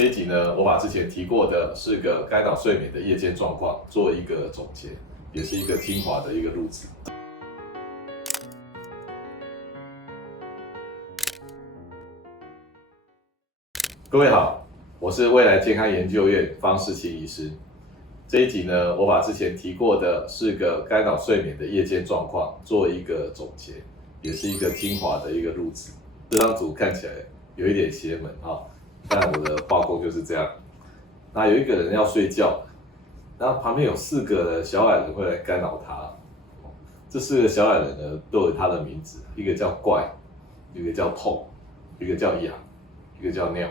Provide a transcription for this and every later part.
这一集呢，我把之前提过的4个干扰睡眠的夜间状况做一个总结，也是一个精华的一个录制。各位好，我是未来健康研究院方世清医师。这一集呢，我把之前提过的4个干扰睡眠的夜间状况做一个总结，也是一个精华的一个录制。这张图看起来有一点邪门哈，但我的画工就是这样。那有一个人要睡觉，然后旁边有4个小矮人会来干扰他。这4个小矮人呢，都有他的名字，一个叫怪，一个叫痛，一个叫痒，一个叫尿。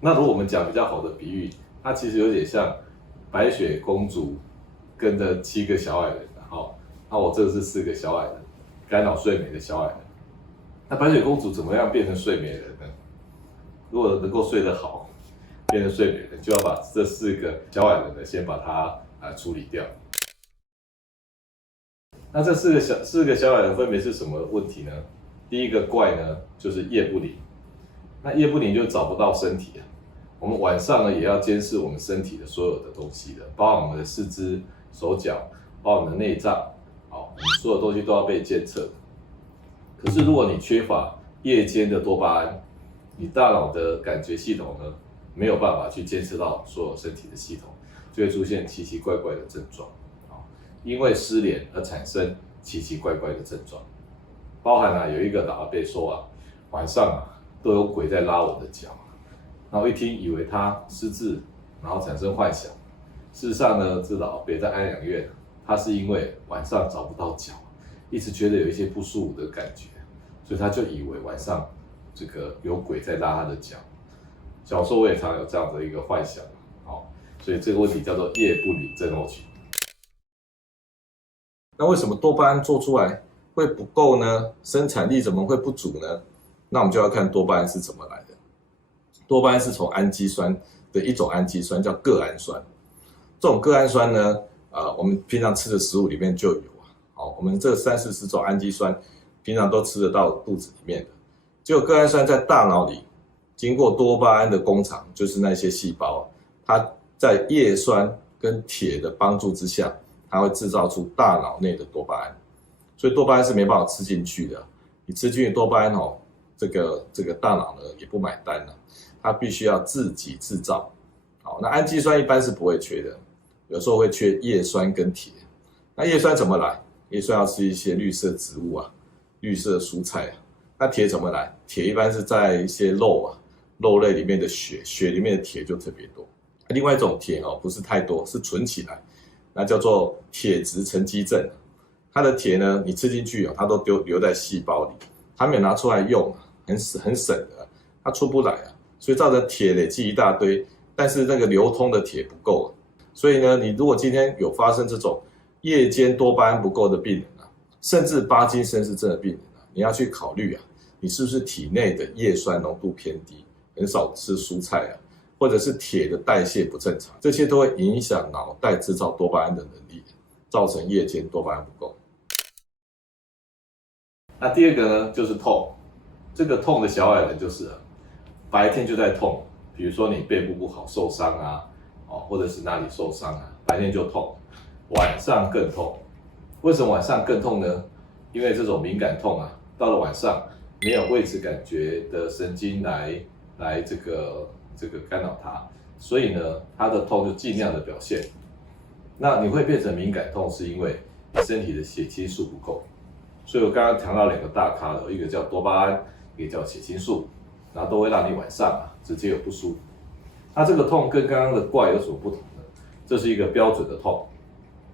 那如果我们讲比较好的比喻，它其实有点像白雪公主跟着7个小矮人，那我这是4个小矮人，干扰睡眠的小矮人。那白雪公主怎么样变成睡美人呢？如果能够睡得好，变成睡美人，就要把这4个小矮人呢，先把它处理掉。那这4个小矮人分别是什么问题呢？第一个怪呢，就是夜不宁。那夜不宁就找不到身体啊。我们晚上呢，也要监视我们身体的所有的东西的，包含我们的四肢、手脚，包含我们的内脏，我们所有东西都要被监测的。可是如果你缺乏夜间的多巴胺，你大脑的感觉系统呢，没有办法去监测到所有身体的系统，就会出现奇奇怪怪的症状。因为失联而产生奇奇怪怪的症状，包含有一个老阿伯说晚上都有鬼在拉我的脚，然后一听以为他失智，然后产生幻想。事实上呢，这老阿伯在安养院，他是因为晚上找不到脚，一直觉得有一些不舒服的感觉，所以他就以为晚上这个有鬼在拉他的脚。小时候我也常有这样的一个幻想，所以这个问题叫做夜不宁症候群。那为什么多巴胺做出来会不够呢？生产力怎么会不足呢？那我们就要看多巴胺是怎么来的。多巴胺是从氨基酸的一种氨基酸叫个氨酸，这种个氨酸呢，我们平常吃的食物里面就有我们这34种氨基酸平常都吃得到肚子里面的。结果个氨酸在大脑里经过多巴胺的工厂，就是那些细胞，它在叶酸跟铁的帮助之下，它会制造出大脑内的多巴胺。所以多巴胺是没办法吃进去的，你吃进去多巴胺这个大脑呢也不买单了，它必须要自己制造。那氨基酸一般是不会缺的，有时候会缺叶酸跟铁。那叶酸怎么来？叶酸要吃一些绿色植物绿色蔬菜那铁怎么来？铁一般是在一些肉类里面的血里面的铁就特别多。另外一种铁不是太多，是存起来，那叫做铁质沉积症。它的铁呢，你吃进去它都留在细胞里，它没有拿出来用，很省的，它出不来所以造成铁累积一大堆，但是那个流通的铁不够所以呢，你如果今天有发生这种夜间多巴胺不够的病人甚至帕金森氏症的病人你要去考虑你是不是体内的叶酸浓度偏低，很少吃蔬菜或者是铁的代谢不正常，这些都会影响脑袋制造多巴胺的能力，造成夜间多巴胺不够。那第二个呢，就是痛。这个痛的小矮人就是白天就在痛，比如说你背部不好受伤或者是哪里受伤白天就痛，晚上更痛。为什么晚上更痛呢？因为这种敏感痛到了晚上没有位置感觉的神经来这个干扰它，所以呢，它的痛就尽量的表现。那你会变成敏感痛，是因为你身体的血清素不够。所以我刚刚谈到2个大咖的，一个叫多巴胺，一个叫血清素，然后都会让你晚上直接有不舒服。那这个痛跟刚刚的怪有什么不同呢？这是一个标准的痛，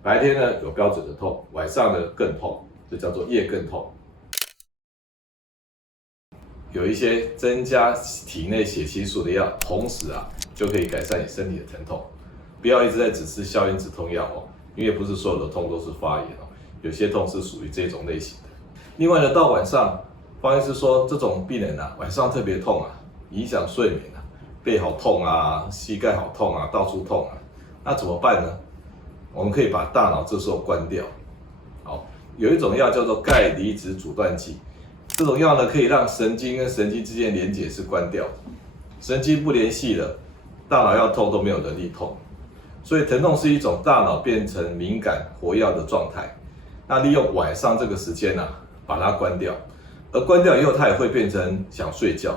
白天呢有标准的痛，晚上呢更痛，这叫做夜更痛。有一些增加体内血清素的药，同时就可以改善你身体的疼痛。不要一直在只吃消炎止痛药因为不是所有的痛都是发炎有些痛是属于这种类型的。另外呢，到晚上，方医师说这种病人晚上特别痛影响睡眠背好痛膝盖好痛到处痛那怎么办呢？我们可以把大脑这时候关掉。有一种药叫做钙离子阻断剂，这种药呢可以让神经跟神经之间的连结是关掉的。神经不联系了，大脑要痛都没有能力痛。所以疼痛是一种大脑变成敏感活跃的状态。那利用晚上这个时间把它关掉，而关掉以后，它也会变成想睡觉，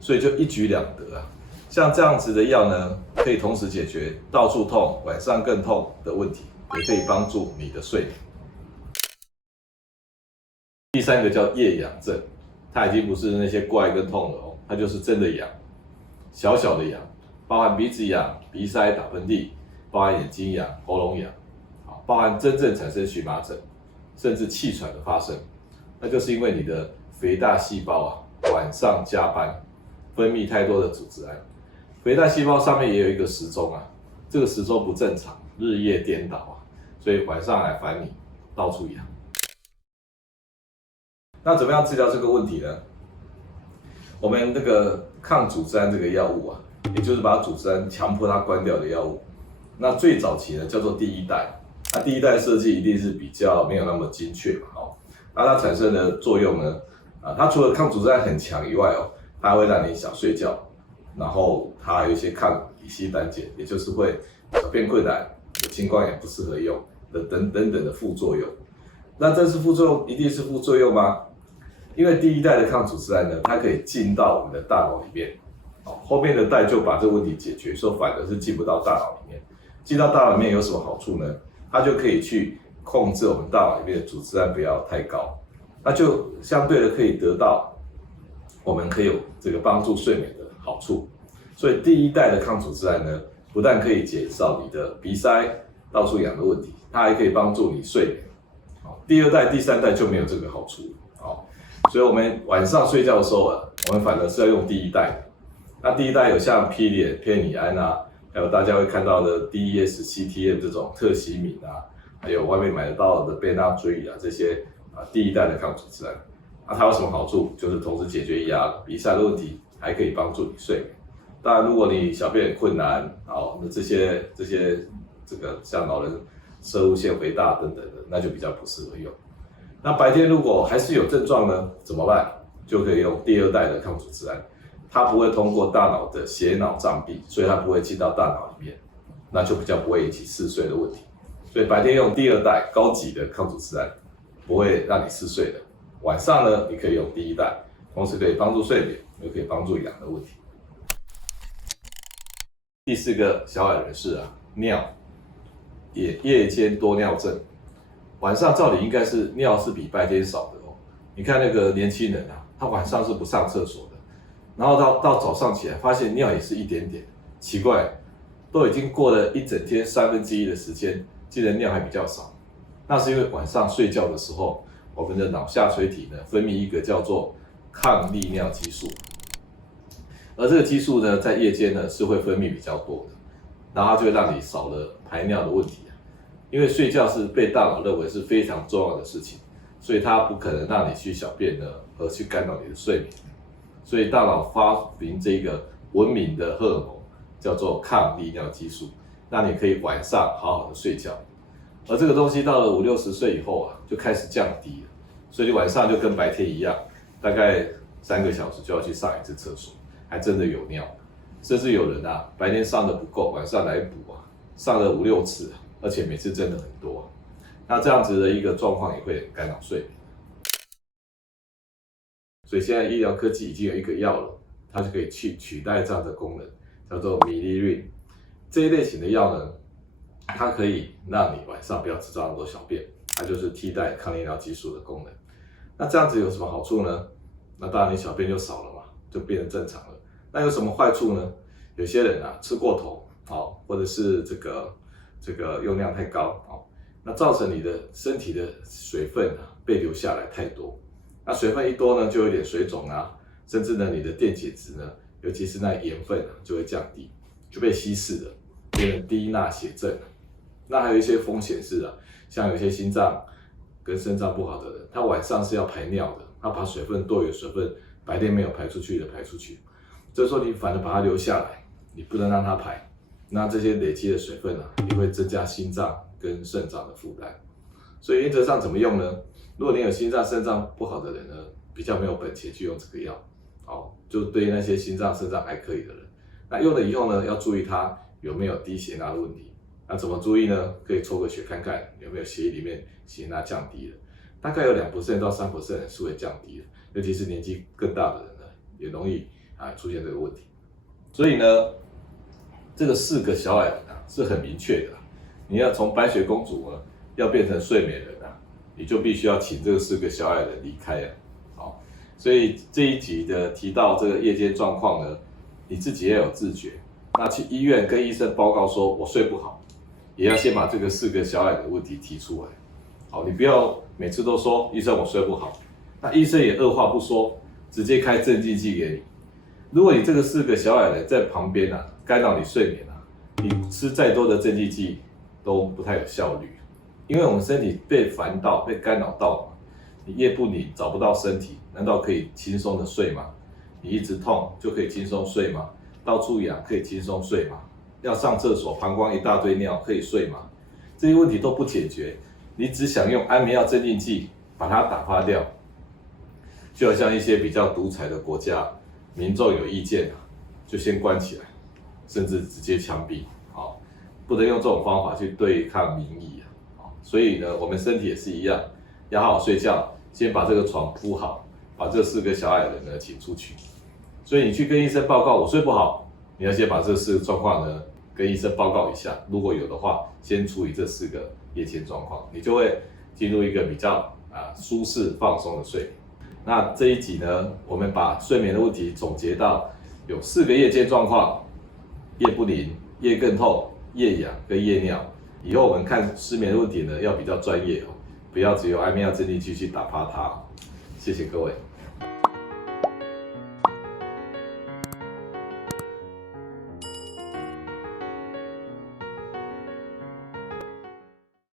所以就一举两得啊。像这样子的药呢，可以同时解决到处痛、晚上更痛的问题，也可以帮助你的睡眠。第三个叫夜痒症，它已经不是那些怪跟痛了哦，它就是真的痒，小小的痒，包含鼻子痒、鼻塞、打喷嚏，包含眼睛痒、喉咙痒，包含真正产生荨麻疹，甚至气喘的发生，那就是因为你的肥大细胞晚上加班，分泌太多的组织胺。肥大细胞上面也有一个时钟这个时钟不正常，日夜颠倒所以晚上来烦你，到处痒。那怎么样治疗这个问题呢？我们那个抗组织胺这个药物也就是把组织胺强迫它关掉的药物。那最早期呢叫做第一代，那第一代设计一定是比较没有那么精确嘛那它产生的作用呢它除了抗组织胺很强以外它还会让你想睡觉，然后它还有一些抗乙酰胆碱，也就是会小便困难、有青光眼不适合用的等的副作用。那这是副作用，一定是副作用吗？因为第一代的抗组织胺呢，它可以进到我们的大脑里面，后面的代就把这个问题解决，说反而是进不到大脑里面。进到大脑里面有什么好处呢？它就可以去控制我们大脑里面的组织胺不要太高，那就相对的可以得到我们可以有这个帮助睡眠的好处。所以第一代的抗组织胺呢，不但可以减少你的鼻塞、到处痒的问题，它还可以帮助你睡眠。第二代、第三代就没有这个好处所以我们晚上睡觉的时候我们反而是要用第一代。那第一代有像匹列偏尼胺还有大家会看到的 DES7TM 这种特西敏还有外面买得到的贝纳追这些第一代的抗组织胺。它有什么好处？就是同时解决牙、鼻塞的问题，还可以帮助你睡眠。当然，如果你小便很困难那这些这个像老人摄入腺肥大等的，那就比较不适合用。那白天如果还是有症状呢，怎么办？就可以用第二代的抗组织胺，它不会通过大脑的血脑障壁，所以它不会进到大脑里面，那就比较不会引起嗜睡的问题。所以白天用第二代高级的抗组织胺，不会让你嗜睡的。晚上呢，你可以用第一代，同时可以帮助睡眠，又可以帮助痒的问题。第四个小矮人是尿，夜间多尿症。晚上照理应该是尿是比白天少的你看那个年轻人他晚上是不上厕所的，然后到早上起来发现尿也是一点点，奇怪，都已经过了一整天1/3的时间，竟然尿还比较少。那是因为晚上睡觉的时候，我们的脑下垂体呢分泌一个叫做抗利尿激素，而这个激素呢在夜间呢是会分泌比较多的，然后它就会让你少了排尿的问题因为睡觉是被大脑认为是非常重要的事情，所以它不可能让你去小便呢，而去干扰你的睡眠。所以大脑发明这个文明的荷尔蒙，叫做抗利尿激素，让你可以晚上好好的睡觉。而这个东西到了50、60岁以后就开始降低了，所以你晚上就跟白天一样，大概3个小时就要去上一次厕所，还真的有尿。甚至有人白天上的不够，晚上来补上了5、6次而且每次真的很多那这样子的一个状况也会干扰睡眠。所以现在医疗科技已经有一个药了，它就可以去取代这样的功能，叫做米利瑞。这一类型的药呢，它可以让你晚上不要制造那么多小便，它就是替代抗利尿激素的功能。那这样子有什么好处呢？那当然你小便就少了嘛，就变得正常了。那有什么坏处呢？有些人吃过头或者是这个用量太高那造成你的身体的水分被留下来太多。那水分一多呢，就有点水肿甚至呢你的电解质呢，尤其是那盐分就会降低，就被稀释了，变成低钠血症。那还有一些风险是像有些心脏跟肾脏不好的人，他晚上是要排尿的，他把水分多余的水分白天没有排出去的排出去，这时候你反而把它留下来，你不能让它排，那这些累积的水分也会增加心脏跟肾脏的负担。所以原则上怎么用呢？如果你有心脏肾脏不好的人呢，比较没有本钱去用这个药就对于那些心脏肾脏还可以的人，那用了以后呢，要注意它有没有低血钠的问题。那怎么注意呢？可以抽个血看看有没有血液里面血钠降低了，大概有2%到3% 是会降低的，尤其是年纪更大的人呢，也容易出现这个问题。所以呢，这个4个小矮人是很明确的，你要从白雪公主呢要变成睡美人你就必须要请这个4个小矮人离开好，所以这一集的提到这个夜间状况呢，你自己要有自觉。那去医院跟医生报告说我睡不好，也要先把这个4个小矮人的问题提出来。好，你不要每次都说医生我睡不好，那医生也二话不说，直接开镇静剂给你。如果你这个4个小矮人在旁边干扰你睡眠你吃再多的镇静剂都不太有效率。因为我们身体被烦到、被干扰到你夜不宁找不到身体，难道可以轻松的睡吗？你一直痛就可以轻松睡吗？到处痒可以轻松睡吗？要上厕所膀胱一大堆尿可以睡吗？这些问题都不解决，你只想用安眠药镇静剂把它打发掉，就好像一些比较独裁的国家，民众有意见就先关起来，甚至直接枪毙。不能用这种方法去对抗民意所以呢，我们身体也是一样，要好好睡觉，先把这个床铺好，把这4个小矮人呢请出去。所以你去跟医生报告我睡不好，你要先把这4个状况呢跟医生报告一下，如果有的话，先处理这4个夜间状况，你就会进入一个比较舒适放松的睡眠。那这一集呢，我们把睡眠的问题总结到有4个夜间状况：夜不宁、夜更痛、夜痒跟夜尿。以后我们看失眠的问题呢，要比较专业不要只有安眠药镇静剂去打发它。谢谢各位。